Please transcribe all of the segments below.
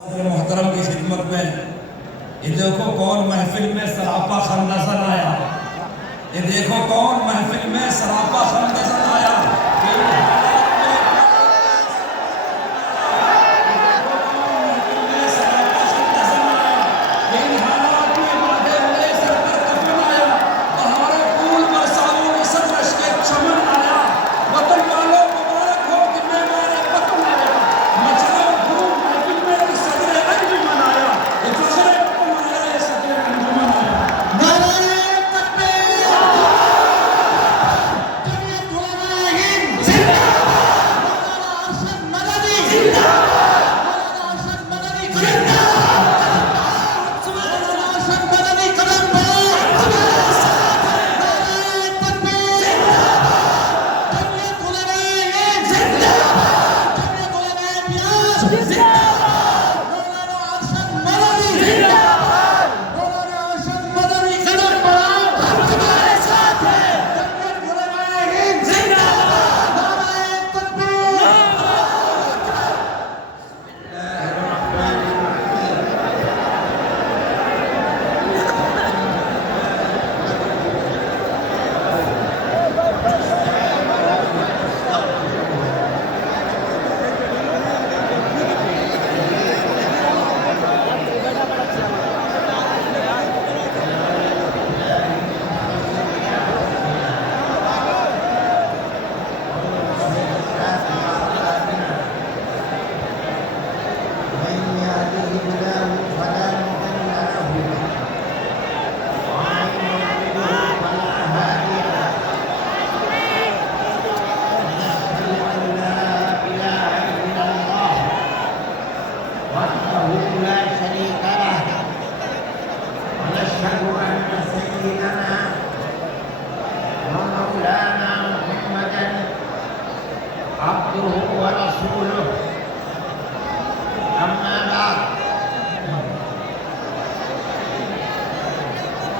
محترم کی خدمت میں یہ دیکھو کون محفل میں سراپا خم نظر آیا، یہ دیکھو کون محفل میں سراپا خم نظر آیا۔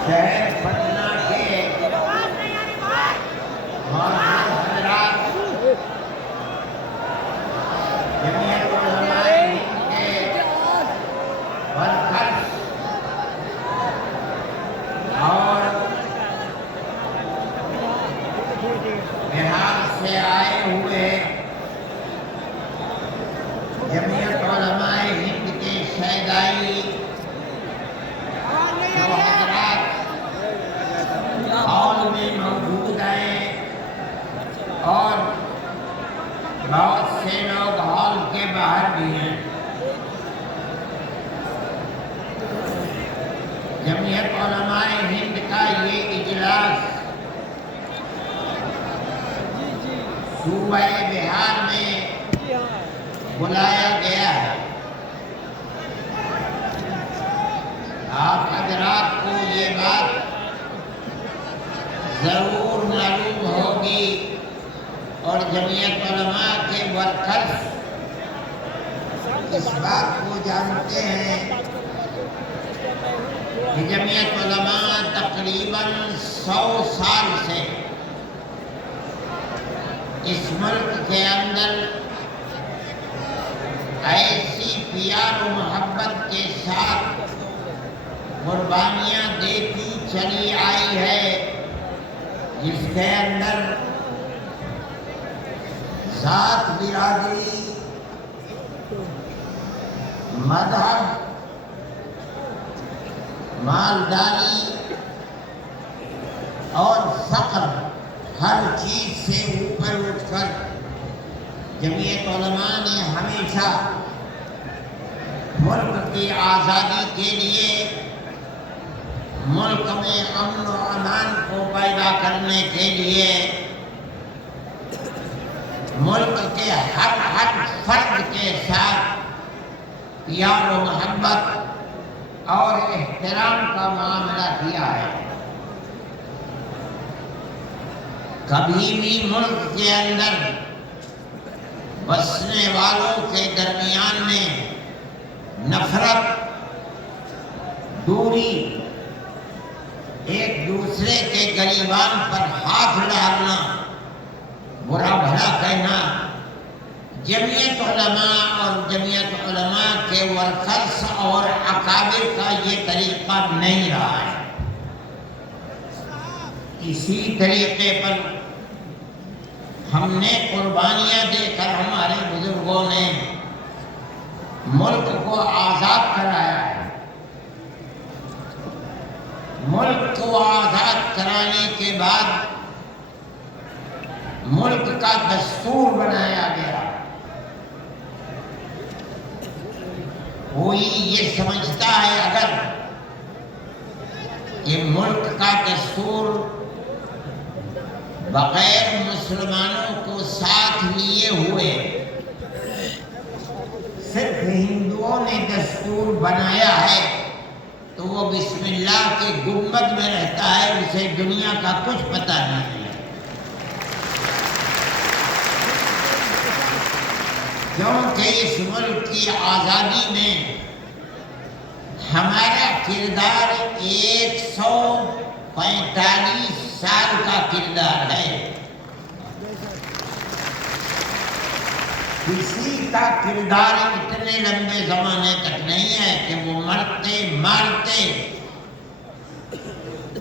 شہر پٹنہ کے معزز حضرات، جمعیت علماء ہند کے ورکرز اور بہار سے آئے ہوئے جمعیت علماء ہند کے شہدائی ہال میں موجود ہیں اور بہت سے لوگ ہال کے باہر بھی ہیں۔ جمعیت علماء ہند کا یہ اجلاس صوبہ بہار میں بلایا گیا ہے۔ آپ حضرات کو یہ بات ضرور معلوم ہوگی اور جمعیت علماء کے ورکرز اس بات کو جانتے ہیں کہ جمعیت علماء تقریباً 100 سال سے اس ملک کے اندر ایسی پیار و محبت کے ساتھ قربانیاں دیتی چلی آئی ہے جس کے اندر ذات، برادری، مذہب، مالداری اور فقر ہر چیز سے اوپر اٹھ کر جمعیت علماء نے ہمیشہ ملک کی آزادی کے لیے، ملک میں امن و امان کو پیدا کرنے کے لیے، ملک کے ہر فرد کے ساتھ پیار و محبت اور احترام کا معاملہ کیا ہے۔ کبھی بھی ملک کے اندر بسنے والوں کے درمیان میں نفرت، دوری، ایک دوسرے کے گریبان پر ہاتھ ڈالنا، برا بھلا کہنا، جمعیت علماء اور جمعیت علماء کے ورکرز اور اکابر کا یہ طریقہ نہیں رہا ہے۔ اسی طریقے پر ہم نے قربانیاں دے کر ہمارے بزرگوں نے ملک کو آزاد کرایا ہے۔ ملک کو آزاد کرانے کے بعد ملک کا دستور بنایا گیا۔ کوئی یہ سمجھتا ہے اگر یہ ملک کا دستور بغیر مسلمانوں کو ساتھ لیے ہوئے صرف ہندوؤں نے دستور بنایا ہے تو وہ بسم اللہ کے گنبد میں رہتا ہے، اسے دنیا کا کچھ پتہ نہیں ہے۔ کیونکہ اس ملک کی آزادی میں ہمارا کردار 145 سال کا کردار ہے۔ کسی کا کردار اتنے لمبے زمانے تک نہیں ہے کہ وہ مرتے مارتے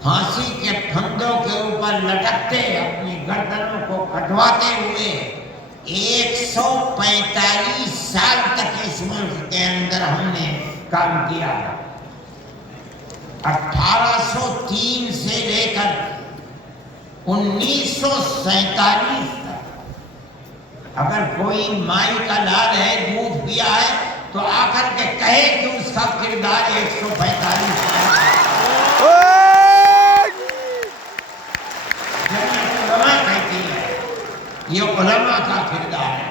پھانسی کے پھندوں کے اوپر لٹکتے اپنی گردنوں کو کٹواتے ہوئے 145 سال تک اس ملک کے اندر ہم نے کام کیا ہے۔ 1803 سے لے کر 1947 تک اگر کوئی مائی کا لال ہے، دودھ پیا ہے تو آ کر کے کہے کہ اس کا کردار 145 سال ہے۔ جمعیت علماء کہتی ہے یہ علماء کا کردار ہے۔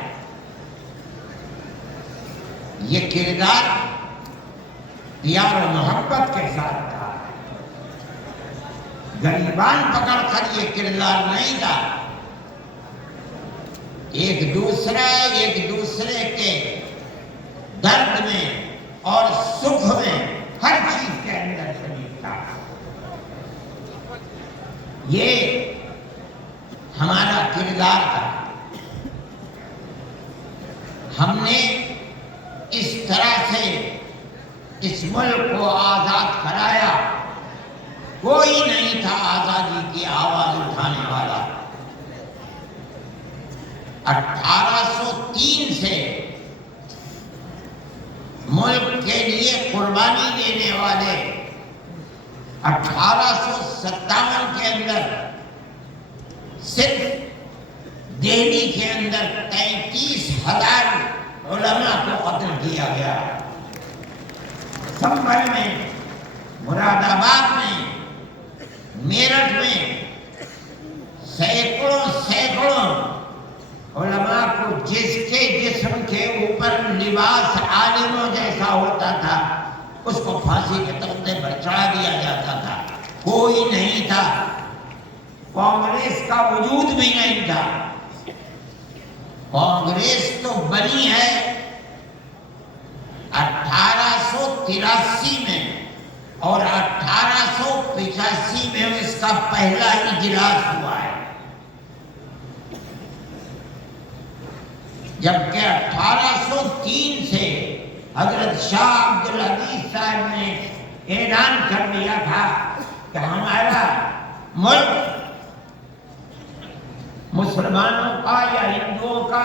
یہ کردار پیار و محبت کے ساتھ تھا، غریبان پکڑ کر یہ کردار نہیں تھا۔ ایک دوسرے کے درد میں اور سکھ میں ہر چیز کے اندر شریک تھا۔ یہ ہمارا کردار تھا۔ ہم نے اس طرح سے اس ملک کو آزاد کرایا، کوئی نہیں تھا آزادی کی آواز اٹھانے والا۔ 1803 سے ملک کے لیے قربانی دینے والے 1857 کے اندر صرف دہلی کے اندر 33,000 علماء کو قتل کیا گیا۔ سنبھل میں، مراد آباد میں، میرٹھ میں سینکڑوں علماء کو جس کے جسم کے اوپر لباس عالموں جیسا ہوتا تھا اس کو پھانسی کے تختے پر چڑھا دیا جاتا تھا۔ کوئی نہیں تھا، کانگریس کا وجود بھی نہیں تھا۔ کانگریس تو بنی ہے 1883 میں اور 1885 میں اس کا پہلا اجلاس ہوا ہے، جبکہ 1803 سے حضرت شاہ عبدالعزیز صاحب نے اعلان کر دیا تھا کہ ہمارا ملک مسلمانوں کا یا ہندوؤں کا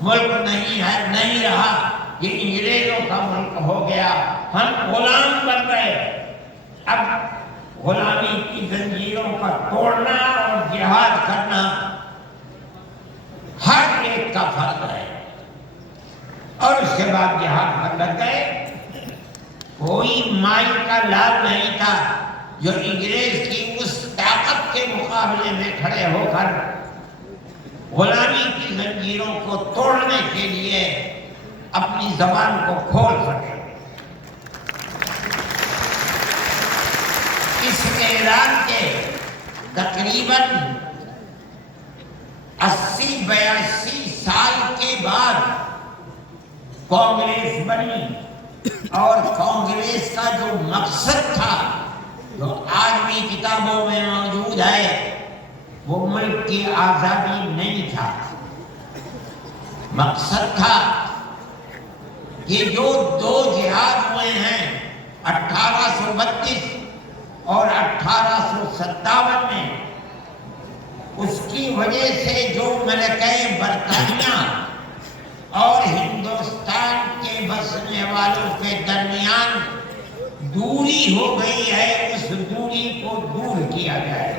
ملک نہیں رہا، یہ انگریزوں کا ملک ہو گیا، ہم غلام بن گئے۔ اب غلامی کی زنجیروں کا توڑنا اور جہاد کرنا ہر ایک کا فرض ہے۔ اور اس کے بعد جہاد پر لگ گئے۔ کوئی مائی کا لال نہیں تھا جو انگریز کی اس طاقت کے مقابلے میں کھڑے ہو کر غلامی کی زنجیروں کو توڑنے کے لیے اپنی زبان کو کھول سکے۔ اس اعلان کے تقریباً 80-82 سال کے بعد کانگریس بنی، اور کانگریس کا جو مقصد تھا جو آج بھی کتابوں میں موجود ہے وہ ملک کی آزادی نہیں تھا، مقصد تھا کہ جو دو جہاد ہوئے ہیں 1832 اور 1857 میں، اس کی وجہ سے جو ملکہ برطانیہ اور ہندوستان کے بسنے والوں کے درمیان دوری ہو گئی ہے، اس دوری کو دور کیا جائے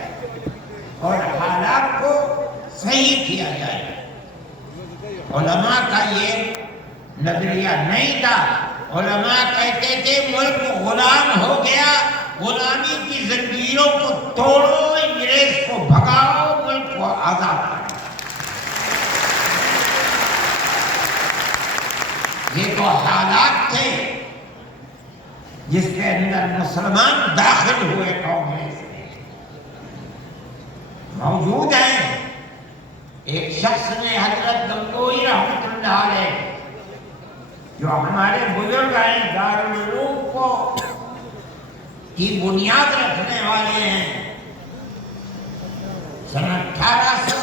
اور حالات کو صحیح کیا جائے۔ علماء کا یہ نظریہ نہیں تھا۔ علماء کہتے تھے ملک غلام ہو گیا، غلامی کی زنجیروں کو توڑو، انگریز کو بھگاؤ، ملک کو آزاد کرو۔ یہ تو حالات تھے جس کے اندر مسلمان داخل ہوئے کانگریس میں۔ موجود ہیں، ایک شخص نے حضرت گنگوئی رحمۃ اللہ علیہ جو ہمارے بزرگ ہیں، دارالعلوم کو کی بنیاد رکھنے والے ہیں، سن 1800